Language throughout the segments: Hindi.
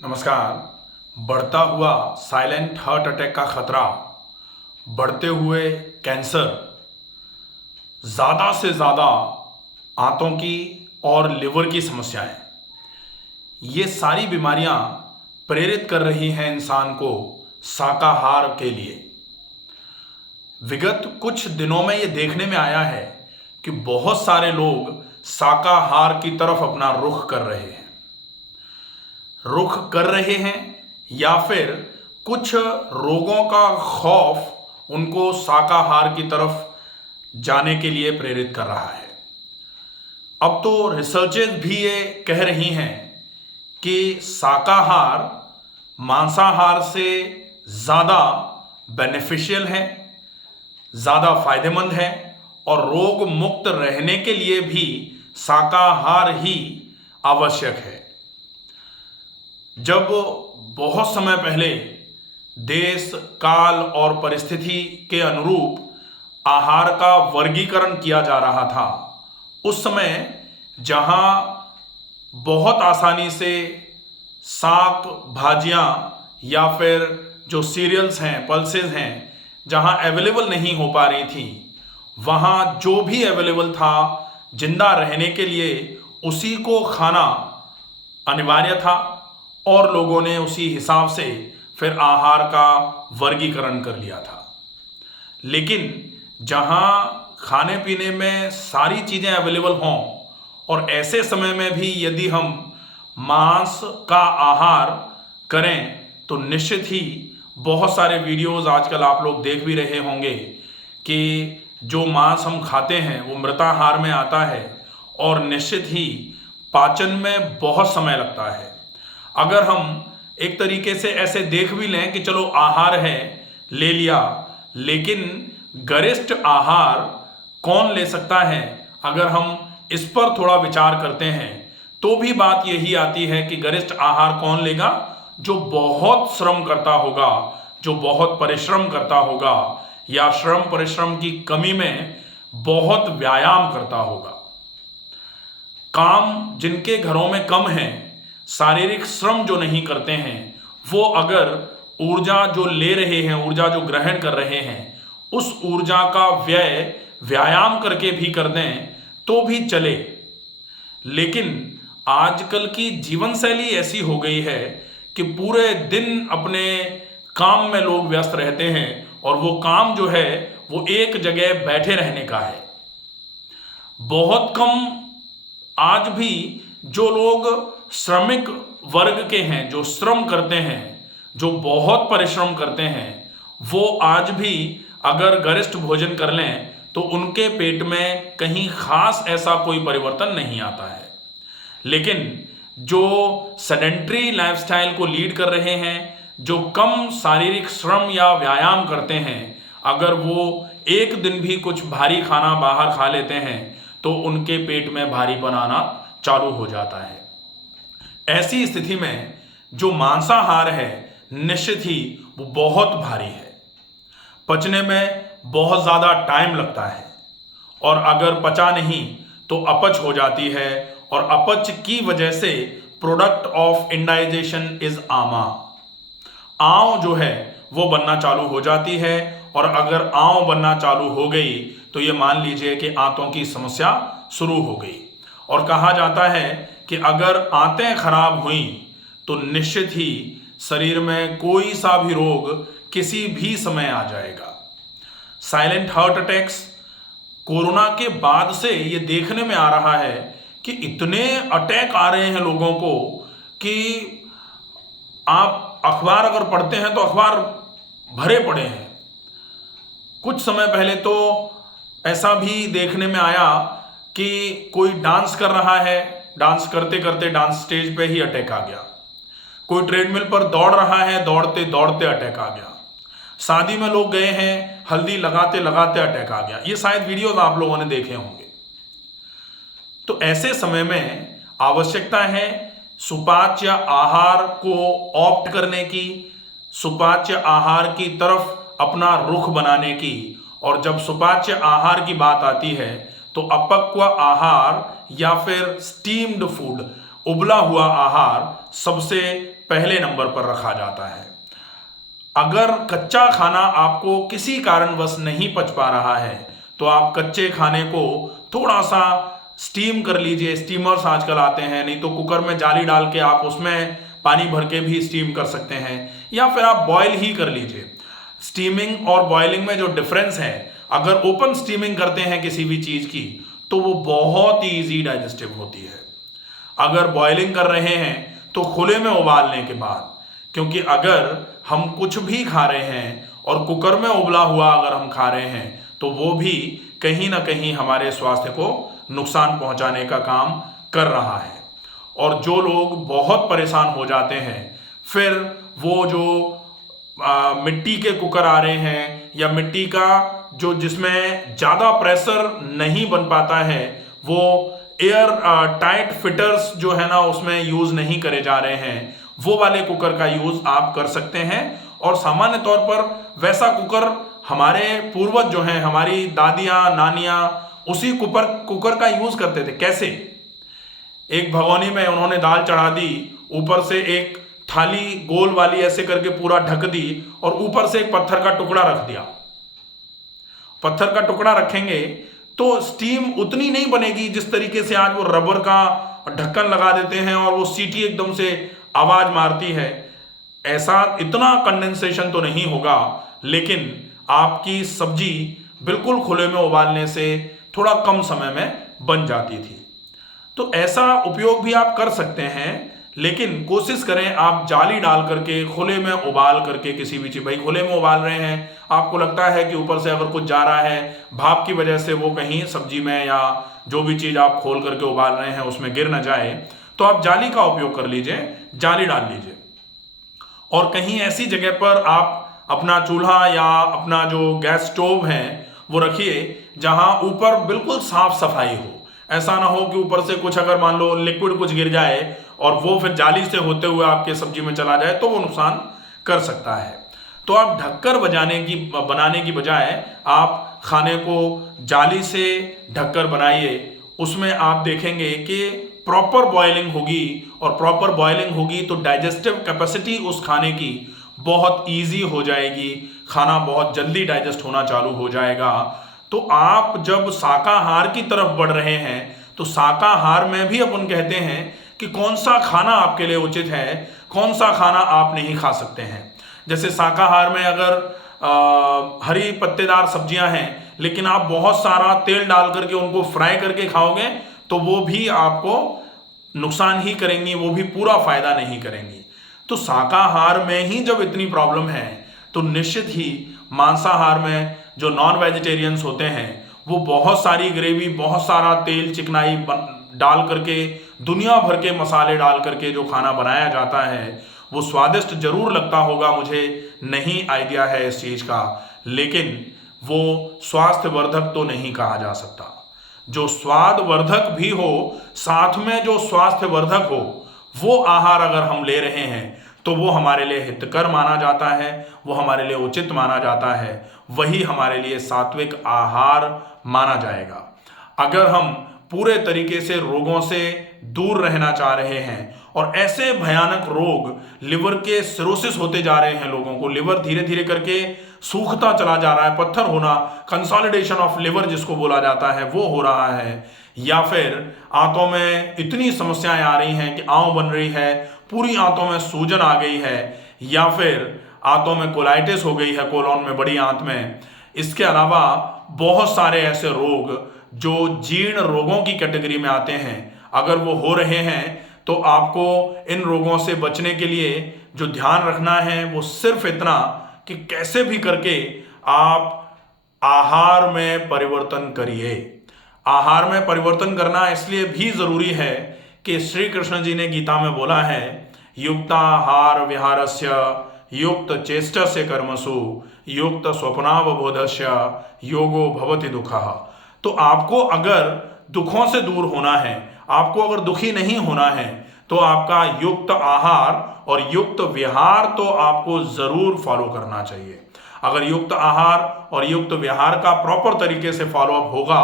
नमस्कार। बढ़ता हुआ साइलेंट हार्ट अटैक का खतरा, बढ़ते हुए कैंसर, ज़्यादा से ज़्यादा आंतों की और लिवर की समस्याएं, ये सारी बीमारियां प्रेरित कर रही हैं इंसान को शाकाहार के लिए। विगत कुछ दिनों में ये देखने में आया है कि बहुत सारे लोग शाकाहार की तरफ अपना रुख कर रहे हैं या फिर कुछ रोगों का खौफ उनको शाकाहार की तरफ जाने के लिए प्रेरित कर रहा है। अब तो रिसर्चेस भी ये कह रही हैं कि शाकाहार मांसाहार से ज़्यादा बेनिफिशियल है, ज़्यादा फायदेमंद है और रोग मुक्त रहने के लिए भी शाकाहार ही आवश्यक है। जब बहुत समय पहले देश, काल और परिस्थिति के अनुरूप आहार का वर्गीकरण किया जा रहा था, उस समय जहां बहुत आसानी से साग, भाजियां या फिर जो सीरियल्स हैं, पल्सेस हैं, जहां अवेलेबल नहीं हो पा रही थी, वहां जो भी अवेलेबल था जिंदा रहने के लिए उसी को खाना अनिवार्य था और लोगों ने उसी हिसाब से फिर आहार का वर्गीकरण कर लिया था। लेकिन जहां खाने पीने में सारी चीज़ें अवेलेबल हों और ऐसे समय में भी यदि हम मांस का आहार करें तो निश्चित ही बहुत सारे वीडियोस आजकल आप लोग देख भी रहे होंगे कि जो मांस हम खाते हैं वो मृताहार में आता है और निश्चित ही पाचन में बहुत समय लगता है। अगर हम एक तरीके से ऐसे देख भी लें कि चलो आहार है, ले लिया, लेकिन गरिष्ठ आहार कौन ले सकता है, अगर हम इस पर थोड़ा विचार करते हैं तो भी बात यही आती है कि गरिष्ठ आहार कौन लेगा? जो बहुत श्रम करता होगा, जो बहुत परिश्रम करता होगा या श्रम परिश्रम की कमी में बहुत व्यायाम करता होगा। काम जिनके घरों में कम है, शारीरिक श्रम जो नहीं करते हैं, वो अगर ऊर्जा जो ले रहे हैं, ऊर्जा जो ग्रहण कर रहे हैं, उस ऊर्जा का व्यय व्यायाम करके भी कर दें तो भी चले। लेकिन आजकल की जीवन शैली ऐसी हो गई है कि पूरे दिन अपने काम में लोग व्यस्त रहते हैं और वो काम जो है वो एक जगह बैठे रहने का है। बहुत कम आज भी जो लोग श्रमिक वर्ग के हैं, जो श्रम करते हैं, जो बहुत परिश्रम करते हैं, वो आज भी अगर गरिष्ठ भोजन कर लें तो उनके पेट में कहीं खास ऐसा कोई परिवर्तन नहीं आता है। लेकिन जो सेडेंट्री लाइफस्टाइल को लीड कर रहे हैं, जो कम शारीरिक श्रम या व्यायाम करते हैं, अगर वो एक दिन भी कुछ भारी खाना बाहर खा लेते हैं तो उनके पेट में भारीपन आना चालू हो जाता है। ऐसी स्थिति में जो मांसाहार है निश्चित ही वो बहुत भारी है, पचने में बहुत ज़्यादा टाइम लगता है और अगर पचा नहीं तो अपच हो जाती है और अपच की वजह से प्रोडक्ट ऑफ इंडाइजेशन इज आमा। आंव जो है वो बनना चालू हो जाती है और अगर आंव बनना चालू हो गई तो ये मान लीजिए कि आंतों की समस्या शुरू हो गई। और कहा जाता है कि अगर आंतें खराब हुई तो निश्चित ही शरीर में कोई सा भी रोग किसी भी समय आ जाएगा। साइलेंट हार्ट अटैक्स कोरोना के बाद से ये देखने में आ रहा है कि इतने अटैक आ रहे हैं लोगों को कि आप अखबार अगर पढ़ते हैं तो अखबार भरे पड़े हैं। कुछ समय पहले तो ऐसा भी देखने में आया कि कोई डांस कर रहा है, डांस करते करते डांस स्टेज पे ही अटैक आ गया। कोई ट्रेडमिल पर दौड़ रहा है, दौड़ते दौड़ते अटैक आ गया। शादी में लोग गए हैं, हल्दी लगाते लगाते अटैक आ गया। ये शायद वीडियोस आप लोगों ने देखे होंगे। तो ऐसे समय में आवश्यकता है सुपाच्य आहार को ऑप्ट करने की, सुपाच्य आहार की तरफ अपना रुख बनाने की। और जब सुपाच्य आहार की बात आती है तो अपक्व आहार या फिर स्टीम्ड फूड, उबला हुआ आहार सबसे पहले नंबर पर रखा जाता है। अगर कच्चा खाना आपको किसी कारणवश नहीं पच पा रहा है तो आप कच्चे खाने को थोड़ा सा स्टीम कर लीजिए। स्टीमर्स आजकल आते हैं, नहीं तो कुकर में जाली डाल के आप उसमें पानी भर के भी स्टीम कर सकते हैं, या फिर आप बॉयल ही कर लीजिए। स्टीमिंग और बॉयलिंग में जो डिफरेंस है, अगर ओपन स्टीमिंग करते हैं किसी भी चीज की तो वो बहुत ही ईजी डाइजेस्टिव होती है। अगर बॉयलिंग कर रहे हैं तो खुले में उबालने के बाद, क्योंकि अगर हम कुछ भी खा रहे हैं और कुकर में उबला हुआ अगर हम खा रहे हैं तो वो भी कहीं ना कहीं हमारे स्वास्थ्य को नुकसान पहुंचाने का काम कर रहा है। और जो लोग बहुत परेशान हो जाते हैं, फिर वो जो मिट्टी के कुकर आ रहे हैं या मिट्टी का जो जिसमें ज़्यादा प्रेशर नहीं बन पाता है, वो एयर टाइट फिटर्स जो है ना उसमें यूज़ नहीं करे जा रहे हैं, वो वाले कुकर का यूज़ आप कर सकते हैं। और सामान्य तौर पर वैसा कुकर हमारे पूर्वज जो हैं, हमारी दादियाँ नानियाँ उसी कुकर का यूज़ करते थे। कैसे? एक भगोनी में उन्होंने दाल चढ़ा दी, ऊपर से एक थाली गोल वाली ऐसे करके पूरा ढक दी और ऊपर से एक पत्थर का टुकड़ा रख दिया। पत्थर का टुकड़ा रखेंगे तो स्टीम उतनी नहीं बनेगी जिस तरीके से आज वो रबर का ढक्कन लगा देते हैं और वो सीटी एकदम से आवाज मारती है। ऐसा इतना कंडेंसेशन तो नहीं होगा, लेकिन आपकी सब्जी बिल्कुल खुले में उबालने से थोड़ा कम समय में बन जाती थी। तो ऐसा उपयोग भी आप कर सकते हैं, लेकिन कोशिश करें आप जाली डाल करके खुले में उबाल करके किसी भी चीज़, भाई खुले में उबाल रहे हैं, आपको लगता है कि ऊपर से अगर कुछ जा रहा है भाप की वजह से वो कहीं सब्जी में या जो भी चीज़ आप खोल करके उबाल रहे हैं उसमें गिर ना जाए, तो आप जाली का उपयोग कर लीजिए, जाली डाल लीजिए। और कहीं ऐसी जगह पर आप अपना चूल्हा या अपना जो गैस स्टोव है वो रखिए जहां ऊपर बिल्कुल साफ सफाई हो। ऐसा ना हो कि ऊपर से कुछ अगर मान लो लिक्विड कुछ गिर जाए और वो फिर जाली से होते हुए आपके सब्जी में चला जाए तो वो नुकसान कर सकता है। तो आप ढककर बनाने की बजाय आप खाने को जाली से ढककर बनाइए। उसमें आप देखेंगे कि प्रॉपर बॉयलिंग होगी, और प्रॉपर बॉयलिंग होगी तो डाइजेस्टिव कैपेसिटी उस खाने की बहुत ईजी हो जाएगी, खाना बहुत जल्दी डाइजेस्ट होना चालू हो जाएगा। तो आप जब शाकाहार की तरफ बढ़ रहे हैं तो शाकाहार में भी अपन कहते हैं कि कौन सा खाना आपके लिए उचित है, कौन सा खाना आप नहीं खा सकते हैं। जैसे शाकाहार में अगर हरी पत्तेदार सब्जियां हैं लेकिन आप बहुत सारा तेल डाल करके उनको फ्राई करके खाओगे तो वो भी आपको नुकसान ही करेंगी, वो भी पूरा फायदा नहीं करेंगी। तो शाकाहार में ही जब इतनी प्रॉब्लम है तो निश्चित ही मांसाहार में जो नॉन वेजिटेरियंस होते हैं वो बहुत सारी ग्रेवी, बहुत सारा तेल चिकनाई डाल करके, दुनिया भर के मसाले डाल करके जो खाना बनाया जाता है वो स्वादिष्ट जरूर लगता होगा, मुझे नहीं आइडिया है इस चीज़ का, लेकिन वो स्वास्थ्यवर्धक तो नहीं कहा जा सकता। जो स्वादवर्धक भी हो साथ में जो स्वास्थ्यवर्धक हो वो आहार अगर हम ले रहे हैं तो वो हमारे लिए हितकर माना जाता है, वो हमारे लिए उचित माना जाता है, वही हमारे लिए सात्विक आहार माना जाएगा। अगर हम पूरे तरीके से रोगों से दूर रहना चाह रहे हैं, और ऐसे भयानक रोग लिवर के सिरोसिस होते जा रहे हैं, लोगों को लिवर धीरे धीरे करके सूखता चला जा रहा है, पत्थर होना, कंसोलिडेशन ऑफ लिवर जिसको बोला जाता है वो हो रहा है, या फिर आंतों में इतनी समस्याएं आ रही हैं कि आंव बन रही है, पूरी आंतों में सूजन आ गई है, या फिर आंतों में कोलाइटिस हो गई है, कोलोन में, बड़ी आंत में। इसके अलावा बहुत सारे ऐसे रोग जो जीर्ण रोगों की कैटेगरी में आते हैं, अगर वो हो रहे हैं तो आपको इन रोगों से बचने के लिए जो ध्यान रखना है वो सिर्फ इतना कि कैसे भी करके आप आहार में परिवर्तन करिए। आहार में परिवर्तन करना इसलिए भी जरूरी है कि श्री कृष्ण जी ने गीता में बोला है, युक्ताहार विहारस्य युक्त चेष्टस्य कर्मसु युक्त स्वप्नावबोधस्य योगो भवति दुःखः। तो आपको अगर दुखों से दूर होना है, आपको अगर दुखी नहीं होना है, तो आपका युक्त आहार और युक्त विहार तो आपको जरूर फॉलो करना चाहिए। अगर युक्त आहार और युक्त विहार का प्रॉपर तरीके से फॉलोअप होगा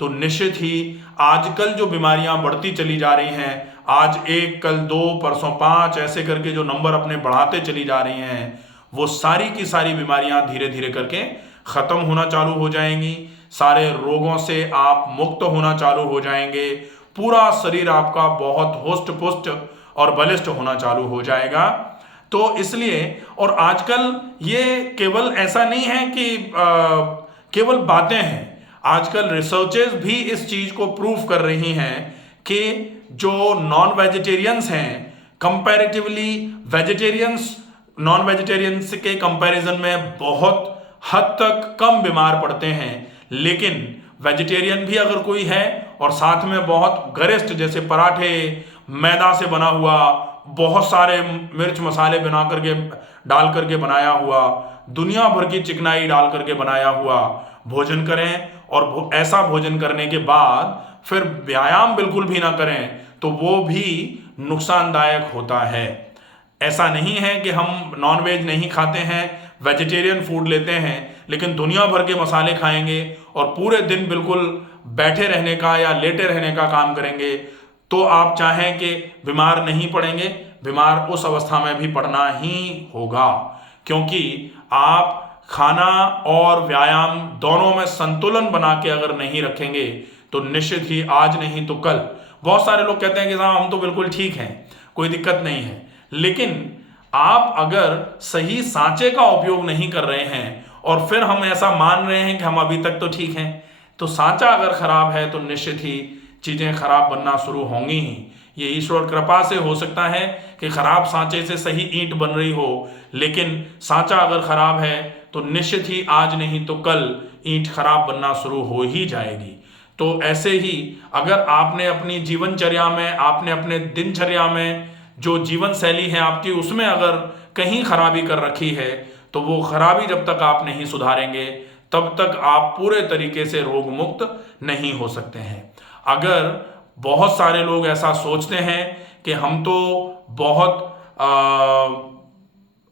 तो निश्चित ही आजकल जो बीमारियां बढ़ती चली जा रही हैं, आज 1, कल 2, परसों 5, ऐसे करके जो नंबर अपने बढ़ाते चली जा रही हैं, वो सारी की सारी बीमारियां धीरे धीरे करके खत्म होना चालू हो जाएंगी। सारे रोगों से आप मुक्त होना चालू हो जाएंगे। पूरा शरीर आपका बहुत हुष्ट पुष्ट और बलिष्ठ होना चालू हो जाएगा। तो इसलिए, और आजकल ये केवल ऐसा नहीं है कि केवल बातें हैं, आजकल रिसर्चेस भी इस चीज को प्रूव कर रही हैं कि जो नॉन वेजिटेरियंस हैं, कंपैरेटिवली वेजिटेरियंस नॉन वेजिटेरियंस के कंपैरिजन में बहुत हद तक कम बीमार पड़ते हैं। लेकिन वेजिटेरियन भी अगर कोई है और साथ में बहुत गरिष्ठ, जैसे पराठे, मैदा से बना हुआ, बहुत सारे मिर्च मसाले बना करके डाल करके बनाया हुआ, दुनिया भर की चिकनाई डाल करके बनाया हुआ भोजन करें, और ऐसा भोजन करने के बाद फिर व्यायाम बिल्कुल भी ना करें, तो वो भी नुकसानदायक होता है। ऐसा नहीं है कि हम नॉनवेज नहीं खाते हैं, वेजिटेरियन फूड लेते हैं, लेकिन दुनिया भर के मसाले खाएंगे और पूरे दिन बिल्कुल बैठे रहने का या लेटे रहने का काम करेंगे, तो आप चाहें कि बीमार नहीं पड़ेंगे, बीमार उस अवस्था में भी पड़ना ही होगा। क्योंकि आप खाना और व्यायाम दोनों में संतुलन बना के अगर नहीं रखेंगे तो निश्चित ही आज नहीं तो कल, बहुत सारे लोग कहते हैं कि साहब हम तो बिल्कुल ठीक हैं, कोई दिक्कत नहीं है, लेकिन आप अगर सही सांचे का उपयोग नहीं कर रहे हैं और फिर हम ऐसा मान रहे हैं कि हम अभी तक तो ठीक हैं, तो सांचा अगर खराब है तो निश्चित ही चीजें खराब बनना शुरू होंगी ही। ये ईश्वर कृपा से हो सकता है कि खराब सांचे से सही ईंट बन रही हो, लेकिन सांचा अगर खराब है तो निश्चित ही आज नहीं तो कल ईंट खराब बनना शुरू हो ही जाएगी। तो ऐसे ही अगर आपने अपनी जीवनचर्या में, आपने अपने दिनचर्या में जो जीवन शैली है आपकी, उसमें अगर कहीं खराबी कर रखी है, तो वो खराबी जब तक आप नहीं सुधारेंगे तब तक आप पूरे तरीके से रोग मुक्त नहीं हो सकते हैं। अगर बहुत सारे लोग ऐसा सोचते हैं कि हम तो बहुत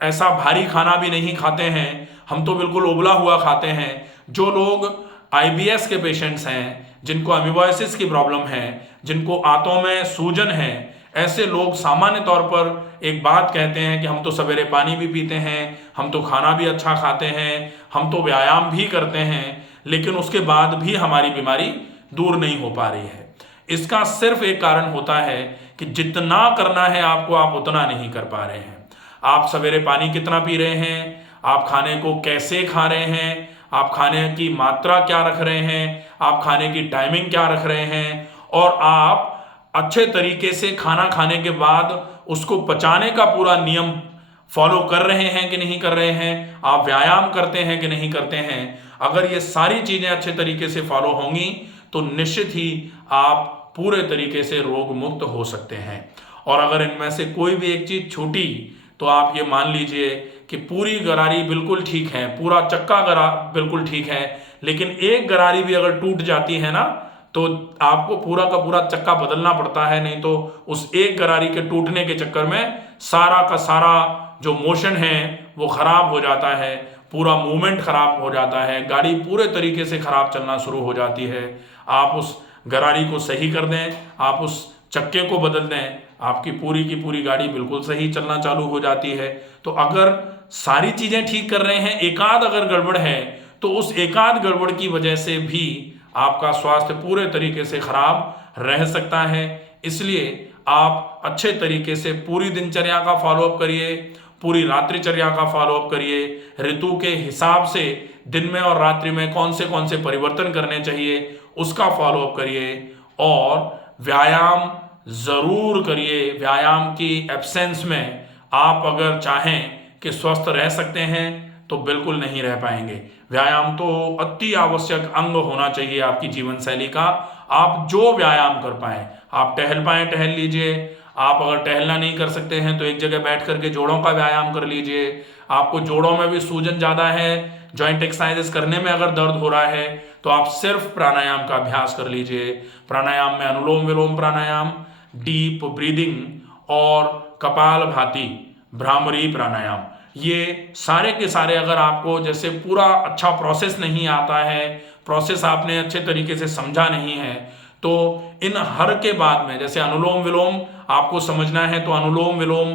ऐसा भारी खाना भी नहीं खाते हैं, हम तो बिल्कुल उबला हुआ खाते हैं, जो लोग IBS के पेशेंट्स हैं, जिनको अमीबाइसिस की प्रॉब्लम है, जिनको आंतों में सूजन है, ऐसे लोग सामान्य तौर पर एक बात कहते हैं कि हम तो सवेरे पानी भी पीते हैं, हम तो खाना भी अच्छा खाते हैं, हम तो व्यायाम भी करते हैं, लेकिन उसके बाद भी हमारी बीमारी दूर नहीं हो पा रही है। इसका सिर्फ एक कारण होता है कि जितना करना है आपको, आप उतना नहीं कर पा रहे हैं। आप सवेरे पानी कितना पी रहे हैं, आप खाने को कैसे खा रहे हैं, आप खाने की मात्रा क्या रख रहे हैं, आप खाने की टाइमिंग क्या रख रहे हैं, और आप अच्छे तरीके से खाना खाने के बाद उसको पचाने का पूरा नियम फॉलो कर रहे हैं कि नहीं कर रहे हैं, आप व्यायाम करते हैं कि नहीं करते हैं। अगर ये सारी चीजें अच्छे तरीके से फॉलो होंगी तो निश्चित ही आप पूरे तरीके से रोग मुक्त हो सकते हैं। और अगर इनमें से कोई भी एक चीज छूटी तो आप ये मान लीजिए कि पूरी गरारी बिल्कुल ठीक है, पूरा चक्का गरा बिल्कुल ठीक है, लेकिन एक गरारी भी अगर टूट जाती है ना, तो आपको पूरा का पूरा चक्का बदलना पड़ता है, नहीं तो उस एक गरारी के टूटने के चक्कर में सारा का सारा जो मोशन है वो खराब हो जाता है, पूरा मूवमेंट खराब हो जाता है, गाड़ी पूरे तरीके से खराब चलना शुरू हो जाती है। आप उस गरारी को सही कर दें, आप उस चक्के को बदल दें, आपकी पूरी की पूरी गाड़ी बिल्कुल सही चलना चालू हो जाती है। तो अगर सारी चीजें ठीक कर रहे हैं, एकाध अगर गड़बड़ है, तो उस एकाध गड़बड़ की वजह से भी आपका स्वास्थ्य पूरे तरीके से खराब रह सकता है। इसलिए आप अच्छे तरीके से पूरी दिनचर्या का फॉलोअप करिए, पूरी रात्रिचर्या का फॉलोअप करिए, ऋतु के हिसाब से दिन में और रात्रि में कौन से परिवर्तन करने चाहिए उसका फॉलोअप करिए, और व्यायाम जरूर करिए। व्यायाम की एब्सेंस में आप अगर चाहें कि स्वस्थ रह सकते हैं तो बिल्कुल नहीं रह पाएंगे। व्यायाम तो अति आवश्यक अंग होना चाहिए आपकी जीवन शैली का। आप जो व्यायाम कर पाए, आप टहल पाए टहल लीजिए, आप अगर टहलना नहीं कर सकते हैं तो एक जगह बैठ करके जोड़ों का व्यायाम कर लीजिए। आपको जोड़ों में भी सूजन ज़्यादा है, जॉइंट एक्सरसाइजेस करने में अगर दर्द हो रहा है, तो आप सिर्फ प्राणायाम का अभ्यास कर लीजिए। प्राणायाम में अनुलोम विलोम प्राणायाम, डीप ब्रीदिंग और कपालभाति भ्रामरी प्राणायाम, ये सारे के सारे अगर आपको जैसे पूरा अच्छा प्रोसेस नहीं आता है, प्रोसेस आपने अच्छे तरीके से समझा नहीं है, तो इन हर के बाद में जैसे अनुलोम विलोम आपको समझना है तो अनुलोम विलोम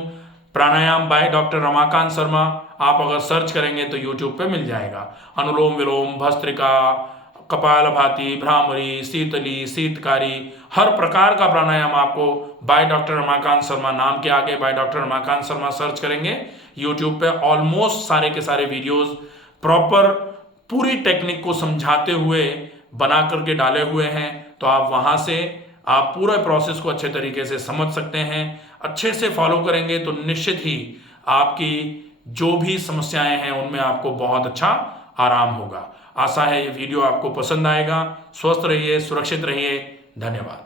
प्राणायाम बाय डॉक्टर रमाकांत शर्मा आप अगर सर्च करेंगे तो यूट्यूब पे मिल जाएगा। अनुलोम विलोम, भस्त्रिका, कपालभाति, भ्रामरी, शीतली, शीतकारी, हर प्रकार का प्राणायाम आपको बाय डॉक्टर रमाकांत शर्मा, नाम के आगे by doctor Ramakant Sharma search करेंगे यूट्यूब पे ऑलमोस्ट सारे के सारे वीडियोस प्रॉपर पूरी टेक्निक को समझाते हुए बना करके डाले हुए हैं। तो आप वहां से आप पूरा प्रोसेस को अच्छे तरीके से समझ सकते हैं। अच्छे से फॉलो करेंगे तो निश्चित ही आपकी जो भी समस्याएं हैं उनमें आपको बहुत अच्छा आराम होगा। आशा है ये वीडियो आपको पसंद आएगा। स्वस्थ रहिए, सुरक्षित रहिए। धन्यवाद।